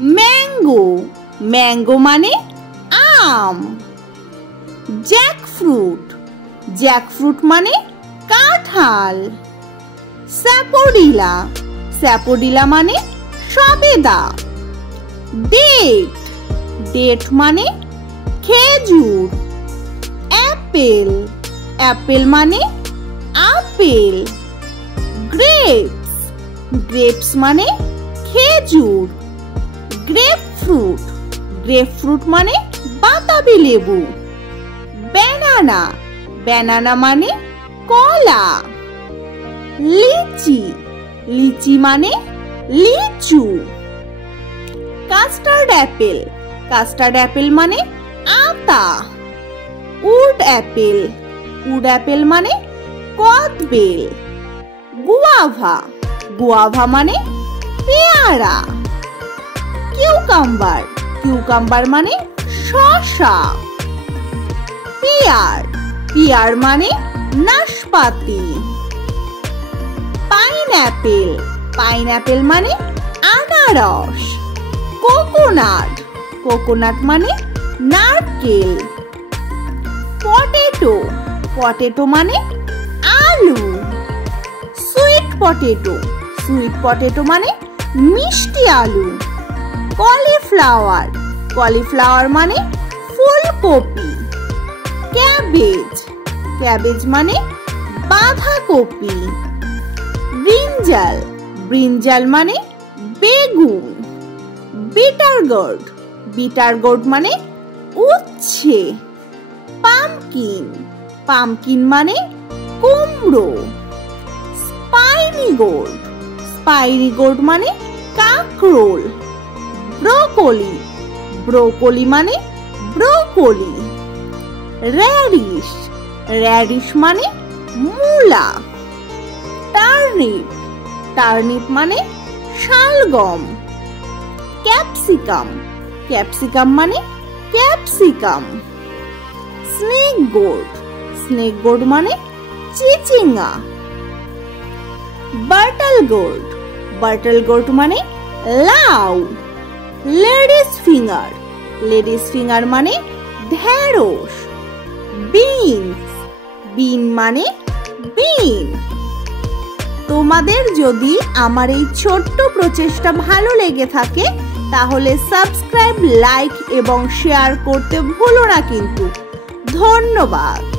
Mango, mango মানে আম। Jackfruit, jackfruit মানে কাঁঠাল। স্যাপোডিলা, স্যাপোডিলা মানে সবেদা। ডেট, ডেট মানে খেজুর। অ্যাপেল, অ্যাপেল মানে আপেল। গ্রেপস, গ্রেপস মানে খেজুর। গ্রেপফ্রুট, গ্রেপফ্রুট মানে বাতাবি লেবু। ব্যানানা, ব্যানানা মানে কলা। লিচি, লিচি মানে লিচু। কাস্টার্ড অ্যাপেল, কাস্টার্ড অ্যাপেল মানে আতা। উড অ্যাপেল, উড অ্যাপেল মানে কদবেল। গুয়াভা, গুয়াভা মানে পেয়ারা। কিউকাম্বার, কিউকাম্বার মানে শসা। পিয়ার, পিয়ার মানে নাশপাতি। পাইনঅ্যাপেল, পাইনঅ্যাপেল মানে আনারস। কোকোনাট, কোকোনাট মানে নারকেল। পটেটো, পটেটো মানে আলু। সুইট পটেটো, সুইট পটেটো মানে মিষ্টি আলু। কলিফ্লাওয়ার, কলিফ্লাওয়ার মানে ফুলকপি। ক্যাবেজ, ক্যাবেজ মানে বাঁধাকপি। ব্রিঞ্জাল, ব্রিঞ্জাল মানে বেগুন। বিটার গোর্ড, বিটার গোর্ড মানে উচ্ছে। পামকিন, পামকিন মানে কুমড়ো। স্পাইনি গোর্ড, স্পাইনি গোর্ড মানে কাঁকরোল। ব্রোকলি, ব্রোকলি মানে ব্রোকলি। র্যাডিশ, র্যাডিশ মানে মূলা। টার্নিপ, টার্নিপ মানে শালগম। ক্যাপসিকাম, ক্যাপসিকাম মানে capsicum. Snake gourd, snake gourd মানে চিচিঙ্গা। বার্টল গোর্ড, বার্টল গোর্ড মানে লাউ। লেডিস ফিঙ্গার, লেডিস ফিঙ্গার মানে ঢেঁড়স। বিনস, বিন মানে বিন। তোমাদের যদি আমার এই ছোট্ট প্রচেষ্টা ভালো লেগে থাকে তাহলে সাবস্ক্রাইব, লাইক এবং শেয়ার করতে ভুলো না কিন্তু। ধন্যবাদ।